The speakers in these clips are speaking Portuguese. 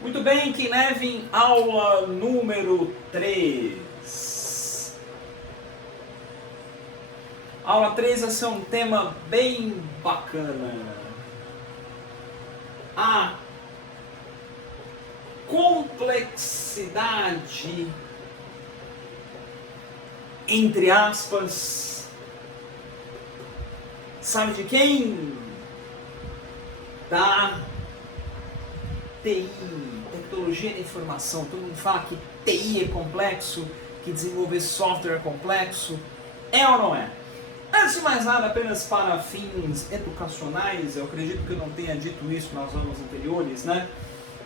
Muito bem, Kinevin, aula número 3. Aula 3 vai ser um tema bem bacana. A complexidade, entre aspas, sabe de quem? Da TI, tecnologia da informação. Todo mundo fala que TI é complexo, que desenvolver software é complexo. É ou não é? Antes de mais nada, apenas para fins educacionais, eu acredito que eu não tenha dito isso nas aulas anteriores, né?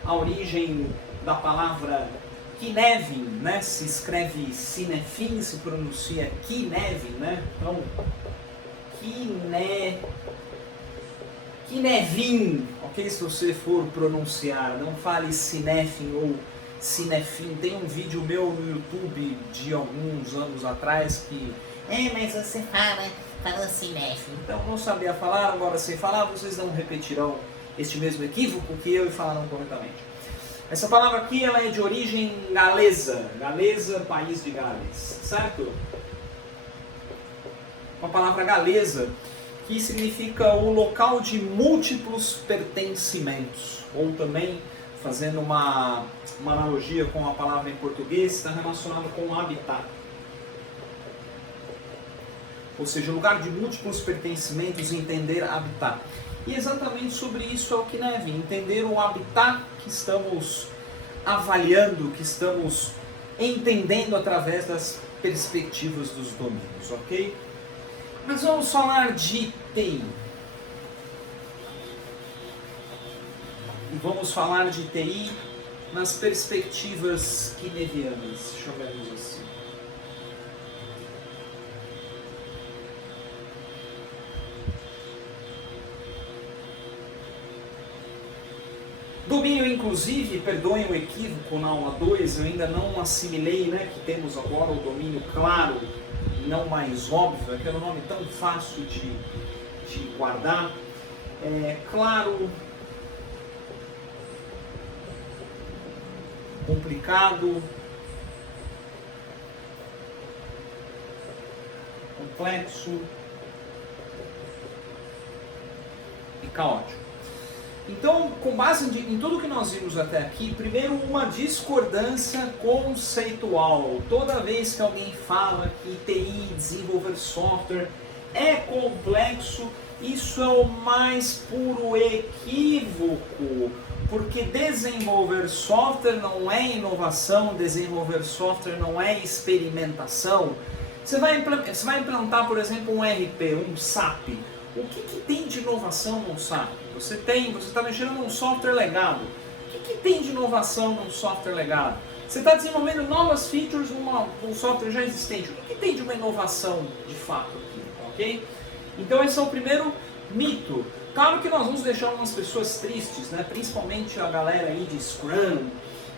A origem da palavra Kinevin, né? Se escreve Cinefin, se pronuncia Kinevin, né? Então, Kinevin, ok? Se você for pronunciar, não fale Cinefin ou Cinefin. Tem um vídeo meu no YouTube de alguns anos atrás que... mas você fala Cinefin. Então não sabia falar, agora sei falar, vocês não repetirão este mesmo equívoco que eu e falaram corretamente. Essa palavra aqui ela é de origem galesa, país de Gales, certo? Uma palavra galesa que significa o local de múltiplos pertencimentos, ou também, fazendo uma analogia com a palavra em português, está relacionado com o habitat. Ou seja, lugar de múltiplos pertencimentos, entender habitat. E exatamente sobre isso é o Kinevin, entender o habitat que estamos avaliando, que estamos entendendo através das perspectivas dos domínios, ok? Mas vamos falar de TI. E vamos falar de TI nas perspectivas kinevianas, chamemos assim. Domínio, inclusive, perdoem o equívoco, na aula 2 eu ainda não assimilei, né, que temos agora o domínio claro, não mais óbvio, que era um nome tão fácil de guardar. Claro, complicado, complexo e caótico. Então, com base em tudo que nós vimos até aqui, primeiro uma discordância conceitual. Toda vez que alguém fala que TI, desenvolver software, é complexo, isso é o mais puro equívoco. Porque desenvolver software não é inovação, desenvolver software não é experimentação. Você vai implantar, por exemplo, um RP, um SAP. O que tem de inovação no SAP? Você está mexendo num software legado. O que tem de inovação num software legado? Você está desenvolvendo novas features num software já existente. O que tem de uma inovação de fato aqui? Ok? Então esse é o primeiro mito. Claro que nós vamos deixar umas pessoas tristes, né? Principalmente a galera aí de Scrum.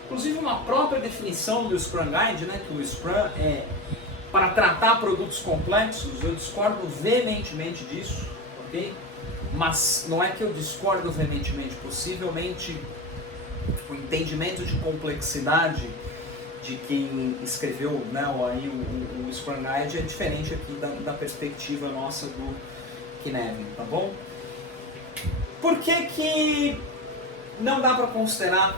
Inclusive uma própria definição do Scrum Guide, né? Que o Scrum é para tratar produtos complexos. Eu discordo veementemente disso, ok? Mas não é que eu discordo veementemente, possivelmente o entendimento de complexidade de quem escreveu, né, aí o Scrum Guide é diferente aqui da perspectiva nossa do Kinevin, tá bom? Por que não dá para considerar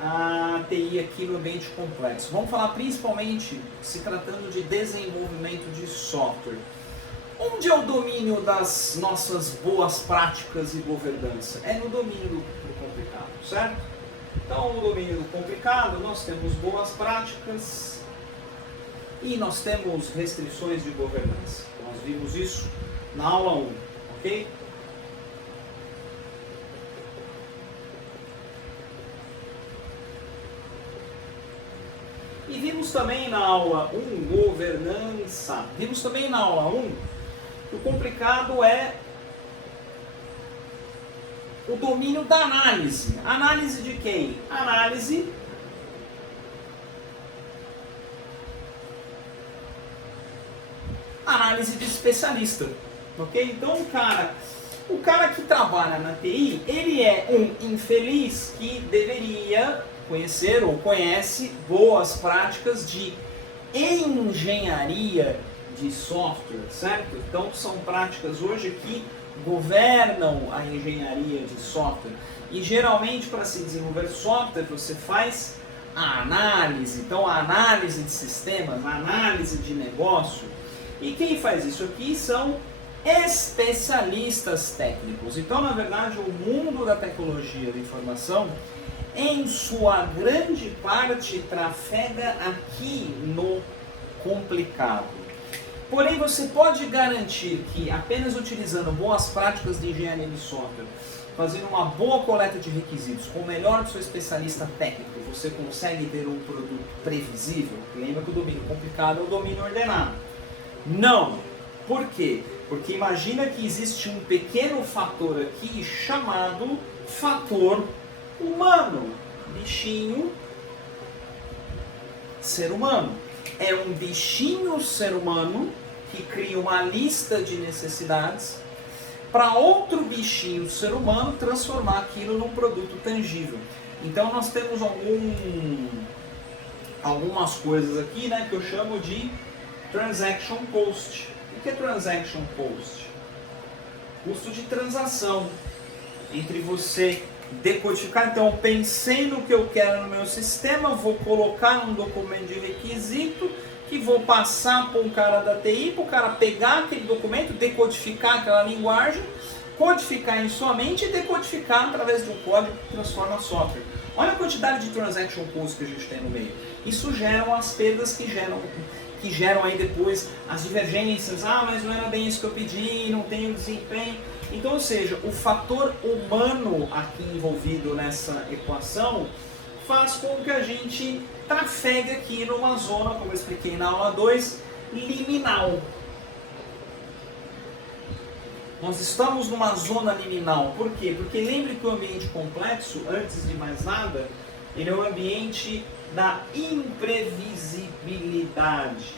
a TI aqui no ambiente complexo? Vamos falar principalmente se tratando de desenvolvimento de software. Onde é o domínio das nossas boas práticas e governança? É no domínio do complicado, certo? Então, no domínio do complicado, nós temos boas práticas e nós temos restrições de governança. Nós vimos isso na aula 1, ok? E vimos também na aula 1, governança. Vimos também na aula 1 que o complicado é o domínio da análise. Análise de quem? Análise de especialista. Ok? Então, cara, O cara que trabalha na TI, ele é um infeliz que deveria conhecer ou conhece boas práticas de engenharia de software, certo? Então são práticas hoje que governam a engenharia de software. E geralmente para se desenvolver software você faz a análise, então a análise de sistemas, a análise de negócio. E quem faz isso aqui são especialistas técnicos. Então, na verdade, o mundo da tecnologia da informação, em sua grande parte, trafega aqui no complicado. Porém, você pode garantir que apenas utilizando boas práticas de engenharia de software, fazendo uma boa coleta de requisitos, com o melhor do seu especialista técnico, você consegue ter um produto previsível? Lembra que o domínio complicado é o domínio ordenado. Não. Por quê? Porque imagina que existe um pequeno fator aqui chamado fator humano. Bichinho, ser humano. É um bichinho ser humano que cria uma lista de necessidades para outro bichinho ser humano transformar aquilo num produto tangível. Então nós temos algumas coisas aqui, né, que eu chamo de transaction cost. O que é transaction cost? Custo de transação entre você decodificar. Então, eu pensei no que eu quero no meu sistema, vou colocar num documento de requisito que vou passar para um cara da TI, para o cara pegar aquele documento, decodificar aquela linguagem, codificar em sua mente e decodificar através de um código que transforma software. Olha a quantidade de transaction cost que a gente tem no meio. Isso geram as perdas que geram aí depois as divergências. Ah, mas não era bem isso que eu pedi, não tenho desempenho. Então, ou seja, o fator humano aqui envolvido nessa equação faz com que a gente trafegue aqui numa zona, como eu expliquei na aula 2, liminal. Nós estamos numa zona liminal. Por quê? Porque lembre que o ambiente complexo, antes de mais nada, ele é um ambiente da imprevisibilidade.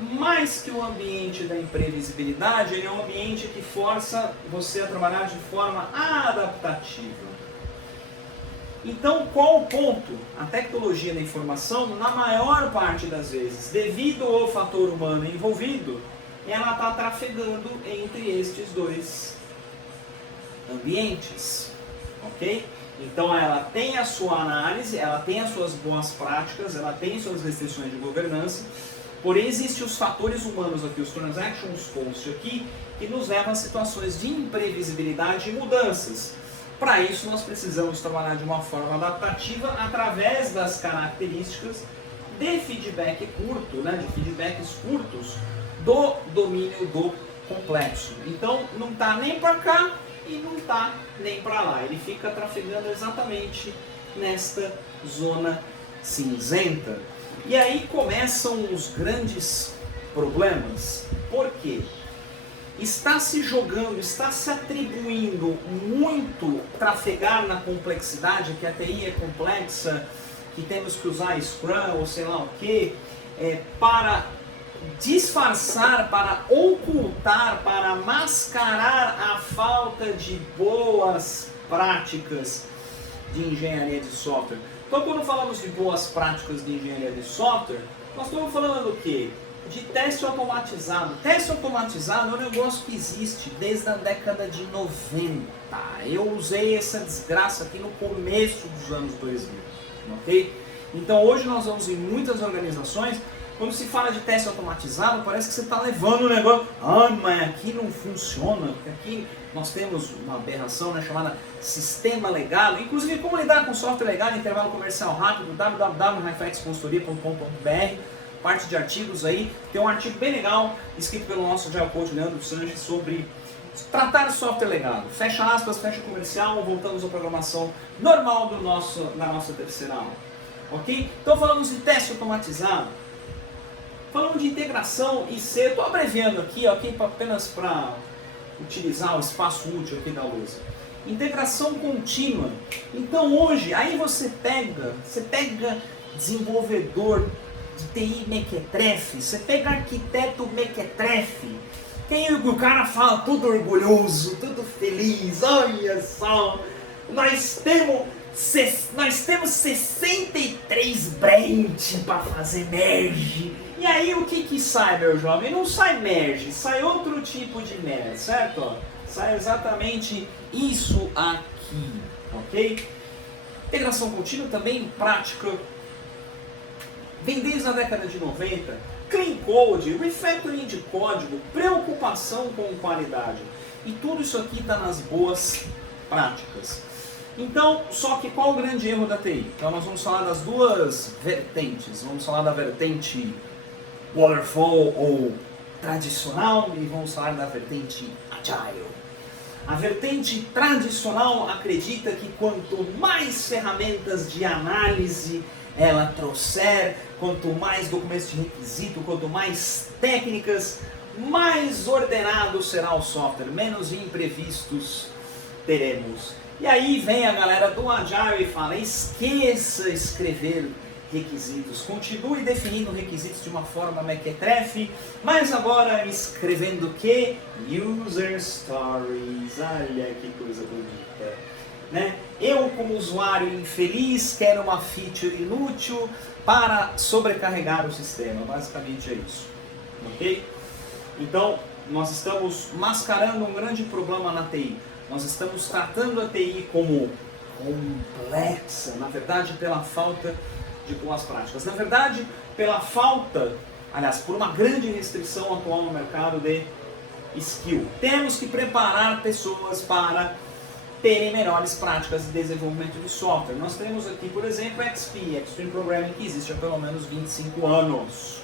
Mais que o ambiente da imprevisibilidade, ele é um ambiente que força você a trabalhar de forma adaptativa. Então, qual o ponto? A tecnologia da informação, na maior parte das vezes, devido ao fator humano envolvido, ela está trafegando entre estes dois ambientes, ok? Então ela tem a sua análise, ela tem as suas boas práticas, ela tem suas restrições de governança, porém existem os fatores humanos aqui, os transactions cost aqui, que nos levam a situações de imprevisibilidade e mudanças. Para isso nós precisamos trabalhar de uma forma adaptativa através das características de feedback curto, né, de feedbacks curtos do domínio do complexo. Então não está nem para cá e não está nem para lá. Ele fica trafegando exatamente nesta zona cinzenta. E aí começam os grandes problemas. Por quê? Está se jogando, está se atribuindo muito trafegar na complexidade, que a TI é complexa, que temos que usar Scrum ou sei lá o que, para disfarçar, para ocultar, para mascarar a falta de boas práticas de engenharia de software. Então, quando falamos de boas práticas de engenharia de software, nós estamos falando do quê? De teste automatizado. Teste automatizado é um negócio que existe desde a década de 90. Eu usei essa desgraça aqui no começo dos anos 2000, ok? Então, hoje nós vamos em muitas organizações. Quando se fala de teste automatizado, parece que você está levando o negócio. Ah, mas aqui não funciona. Porque aqui nós temos uma aberração, né, chamada sistema legado. Inclusive, como lidar com software legado, intervalo comercial rápido, www.highflexconsultoria.com.br. Parte de artigos aí. Tem um artigo bem legal, escrito pelo nosso Agile Coach Leandro Sanches, sobre tratar software legado. Fecha aspas, fecha comercial, voltamos à programação normal da nossa terceira aula. Ok? Então falamos de teste automatizado. Falamos de integração IC, estou abreviando aqui, ok, apenas para utilizar o espaço útil aqui da lousa. Integração contínua. Então hoje, aí você pega desenvolvedor de TI mequetrefe, você pega arquiteto mequetrefe, Quem o cara fala todo orgulhoso, todo feliz, olha só, nós temos 63 Brent para fazer merge. E aí o que sai, meu jovem? Não sai merge, sai outro tipo de merge, certo? Sai exatamente isso aqui, ok? Integração contínua também prática. Vem desde a década de 90. Clean Code, refactoring de código, preocupação com qualidade. E tudo isso aqui está nas boas práticas. Então, só que qual o grande erro da TI? Então nós vamos falar das duas vertentes. Vamos falar da vertente waterfall ou tradicional e vamos falar da vertente agile. A vertente tradicional acredita que quanto mais ferramentas de análise ela trouxer, quanto mais documentos de requisito, quanto mais técnicas, mais ordenado será o software, menos imprevistos teremos. E aí vem a galera do Agile e fala, esqueça escrever requisitos, continue definindo requisitos de uma forma mequetrefe, mas agora escrevendo o que? User Stories, olha que coisa bonita. Né? Eu, como usuário infeliz, quero uma feature inútil para sobrecarregar o sistema. Basicamente é isso. Ok? Então, nós estamos mascarando um grande problema na TI. Nós estamos tratando a TI como complexa, na verdade, pela falta de boas práticas. Na verdade, pela falta, aliás, por uma grande restrição atual no mercado de skill. Temos que preparar pessoas para terem melhores práticas de desenvolvimento de software. Nós temos aqui, por exemplo, XP, Extreme Programming, que existe há pelo menos 25 anos.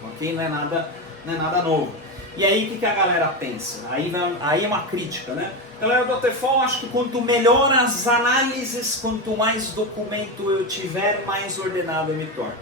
Ok? Não é nada novo. E aí, o que a galera pensa? Aí é uma crítica, né? A galera do Waterfall acha que quanto melhor as análises, quanto mais documento eu tiver, mais ordenado eu me torno.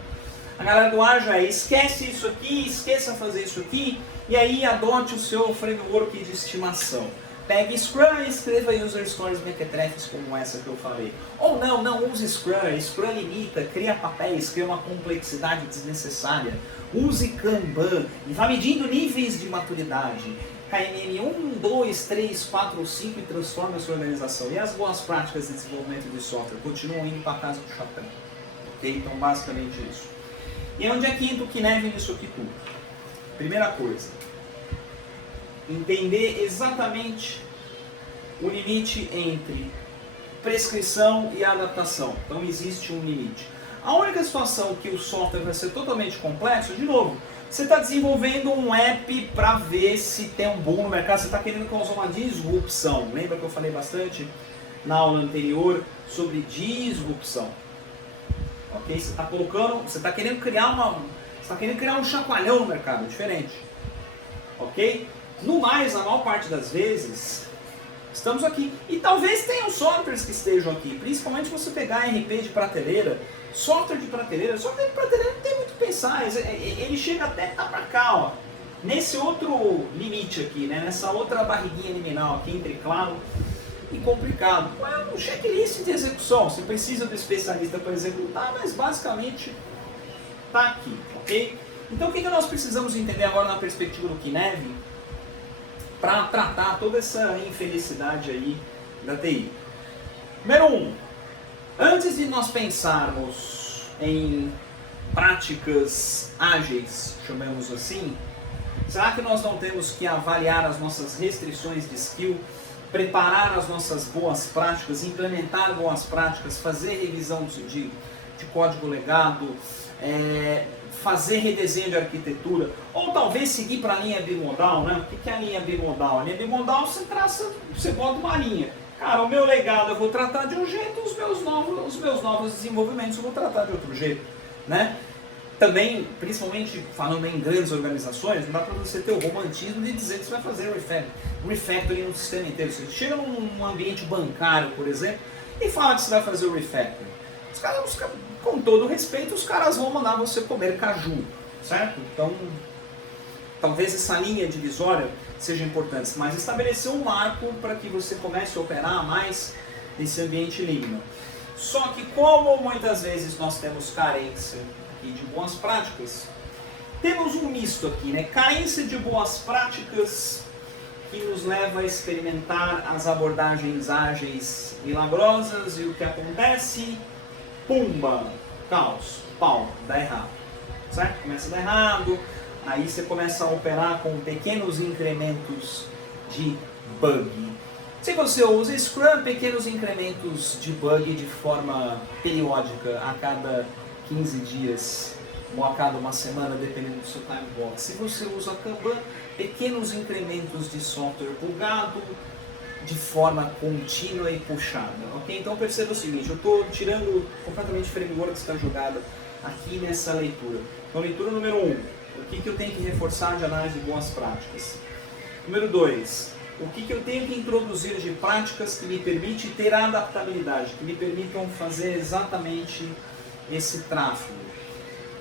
A galera do Agile esquece isso aqui, esqueça fazer isso aqui, e aí adote o seu framework de estimação. Pegue Scrum e escreva User Stories mequetrefes como essa que eu falei. Ou não use Scrum. Scrum limita, cria papéis, cria uma complexidade desnecessária. Use Kanban e vá medindo níveis de maturidade. KNN 1, 2, 3, 4, 5 e transforme a sua organização. E as boas práticas de desenvolvimento de software continuam indo para a casa do chapéu. Ok? Então, basicamente isso. E onde é que entra o Kinevin nisso aqui tudo? Primeira coisa. Entender exatamente o limite entre prescrição e adaptação. Então existe um limite. A única situação que o software vai ser totalmente complexo, de novo, você está desenvolvendo um app para ver se tem um boom no mercado, você está querendo causar uma disrupção. Lembra que eu falei bastante na aula anterior sobre disrupção? Ok? Você está querendo criar um chacoalhão no mercado, diferente. Ok? No mais, a maior parte das vezes, estamos aqui. E talvez tenham softwares que estejam aqui, principalmente se você pegar RP de prateleira. Software de prateleira não tem muito o que pensar, ele chega até para cá, ó, nesse outro limite aqui, né? Nessa outra barriguinha liminal aqui, entre claro e complicado. É um checklist de execução, você precisa do especialista para executar, mas basicamente está aqui, ok? Então o que nós precisamos entender agora na perspectiva do Kinevin para tratar toda essa infelicidade aí da TI? Número 1, antes de nós pensarmos em práticas ágeis, chamemos assim, será que nós não temos que avaliar as nossas restrições de skill, preparar as nossas boas práticas, implementar boas práticas, fazer revisão de código legado, fazer redesenho de arquitetura, ou talvez seguir para a linha bimodal, né? O que é a linha bimodal? A linha bimodal você bota uma linha. Cara, o meu legado eu vou tratar de um jeito, os meus novos desenvolvimentos eu vou tratar de outro jeito, né? Também, principalmente falando em grandes organizações, não dá para você ter o romantismo de dizer que você vai fazer refactoring no sistema inteiro. Você chega num ambiente bancário, por exemplo, e fala que você vai fazer o refactoring. Os caras, com todo respeito, os caras vão mandar você comer caju, certo? Então, talvez essa linha divisória seja importante, mas estabelecer um marco para que você comece a operar mais nesse ambiente Lean. Só que como muitas vezes nós temos carência aqui de boas práticas, temos um misto aqui, né? Carência de boas práticas que nos leva a experimentar as abordagens ágeis milagrosas e o que acontece? Pumba! Caos, pau, dá errado. Certo? Começa a dar errado, aí você começa a operar com pequenos incrementos de bug. Se você usa Scrum, pequenos incrementos de bug de forma periódica, a cada 15 dias ou a cada uma semana, dependendo do seu time box. Se você usa Kanban, pequenos incrementos de software bugado de forma contínua e puxada. Ok? Então perceba o seguinte, eu estou tirando completamente framework que está jogado aqui nessa leitura. Então leitura número 1, o que eu tenho que reforçar de análise de boas práticas? Número 2, o que eu tenho que introduzir de práticas que me permite ter adaptabilidade, que me permitam fazer exatamente esse tráfego.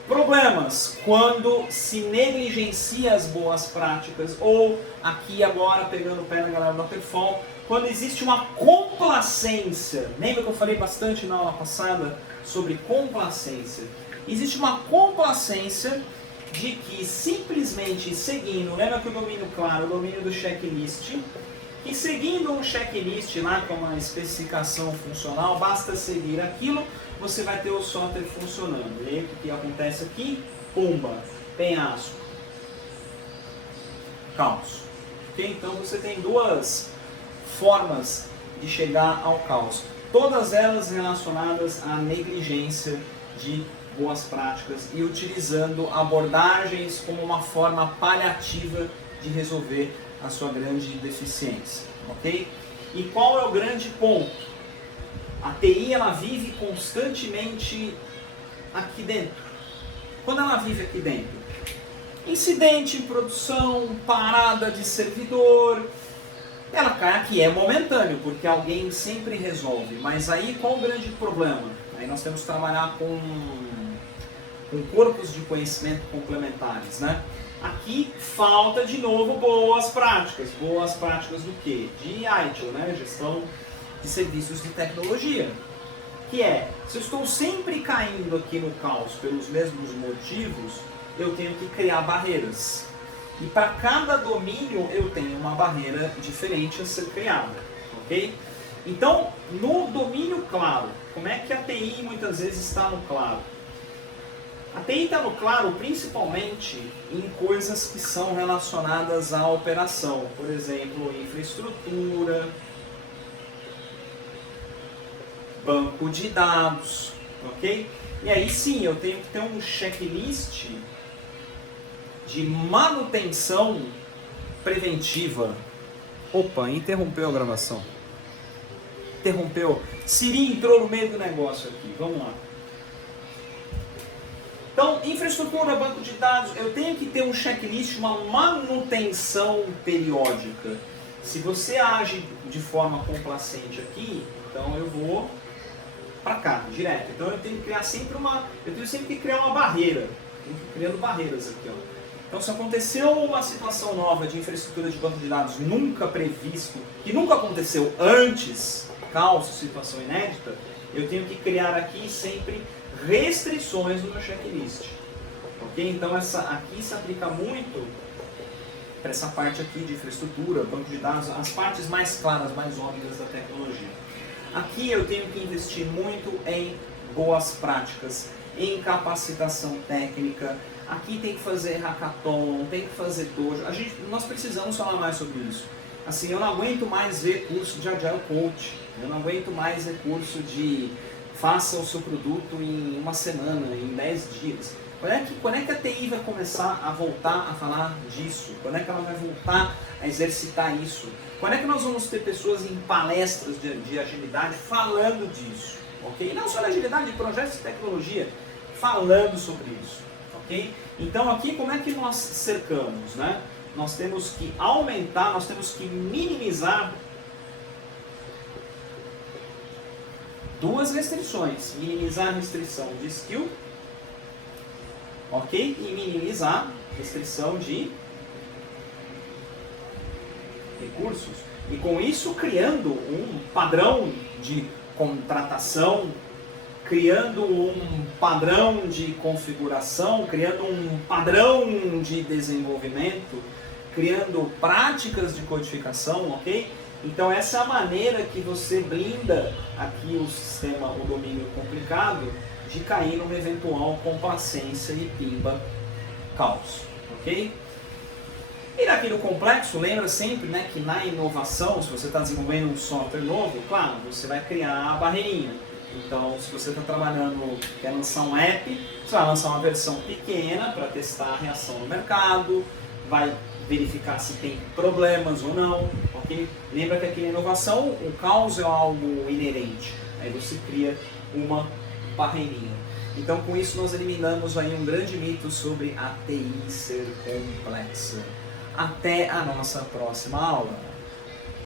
Problemas, quando se negligencia as boas práticas, ou aqui agora, pegando o pé na galera do Waterfall, quando existe uma complacência. Lembra que eu falei bastante na aula passada sobre complacência? Existe uma complacência de que simplesmente seguindo, lembra que o domínio claro, o domínio do checklist, que seguindo um checklist lá com uma especificação funcional, basta seguir aquilo, você vai ter o software funcionando. E aí o que acontece aqui? Pumba, penhasco, caos. Okay? Então você tem duas formas de chegar ao caos. Todas elas relacionadas à negligência de boas práticas e utilizando abordagens como uma forma paliativa de resolver a sua grande deficiência, ok? E qual é o grande ponto? A TI ela vive constantemente aqui dentro. Quando ela vive aqui dentro? Incidente em produção, parada de servidor, ela cai aqui, é momentâneo, porque alguém sempre resolve. Mas aí qual o grande problema? Aí nós temos que trabalhar com corpos de conhecimento complementares, né? Aqui falta de novo boas práticas. Boas práticas do quê? De ITIL, né? Gestão de serviços de tecnologia. Que é, se eu estou sempre caindo aqui no caos pelos mesmos motivos, eu tenho que criar barreiras. E para cada domínio eu tenho uma barreira diferente a ser criada, ok? Então, no domínio claro, como é que a TI muitas vezes está no claro? A TI está no claro principalmente em coisas que são relacionadas à operação, por exemplo, infraestrutura, banco de dados, ok? E aí sim, eu tenho que ter um checklist de manutenção preventiva. Opa, interrompeu a gravação. Interrompeu. Siri entrou no meio do negócio aqui, vamos lá. Então, infraestrutura, banco de dados, eu tenho que ter um checklist, uma manutenção periódica. Se você age de forma complacente aqui, então eu vou para cá, direto. Então eu tenho que criar sempre que criar uma barreira. Eu tenho que ir criando barreiras aqui, ó. Então se aconteceu uma situação nova de infraestrutura de banco de dados nunca previsto, que nunca aconteceu antes, caos, situação inédita, eu tenho que criar aqui sempre restrições no meu checklist. Ok? Então aqui se aplica muito para essa parte aqui de infraestrutura, banco de dados, as partes mais claras, mais óbvias da tecnologia. Aqui eu tenho que investir muito em boas práticas, em capacitação técnica. Aqui tem que fazer hackathon, tem que fazer dojo. Nós precisamos falar mais sobre isso. Assim, eu não aguento mais ver curso de Agile Coach. Eu não aguento mais ver curso de faça o seu produto em uma semana, em 10 dias. Quando é que a TI vai começar a voltar a falar disso? Quando é que ela vai voltar a exercitar isso? Quando é que nós vamos ter pessoas em palestras de agilidade falando disso? Ok? Não só de agilidade, de projetos de tecnologia, falando sobre isso. Ok? Então aqui como é que nós cercamos, né? Nós temos que aumentar, nós temos que minimizar duas restrições. Minimizar a restrição de skill, ok? E minimizar a restrição de recursos. E com isso criando um padrão de contratação criando um padrão de configuração, criando um padrão de desenvolvimento, criando práticas de codificação, ok? Então essa é a maneira que você blinda aqui o sistema, o domínio complicado, de cair numa eventual complacência e pimba caos, ok? E naquilo complexo, lembra sempre, né, que na inovação, se você está desenvolvendo um software novo, claro, você vai criar a barreirinha. Então, se você está trabalhando, quer lançar um app, você vai lançar uma versão pequena para testar a reação no mercado, vai verificar se tem problemas ou não, ok? Lembra que aqui na inovação o caos é algo inerente, aí você cria uma barreirinha. Então, com isso nós eliminamos aí um grande mito sobre a TI ser complexa. Até a nossa próxima aula.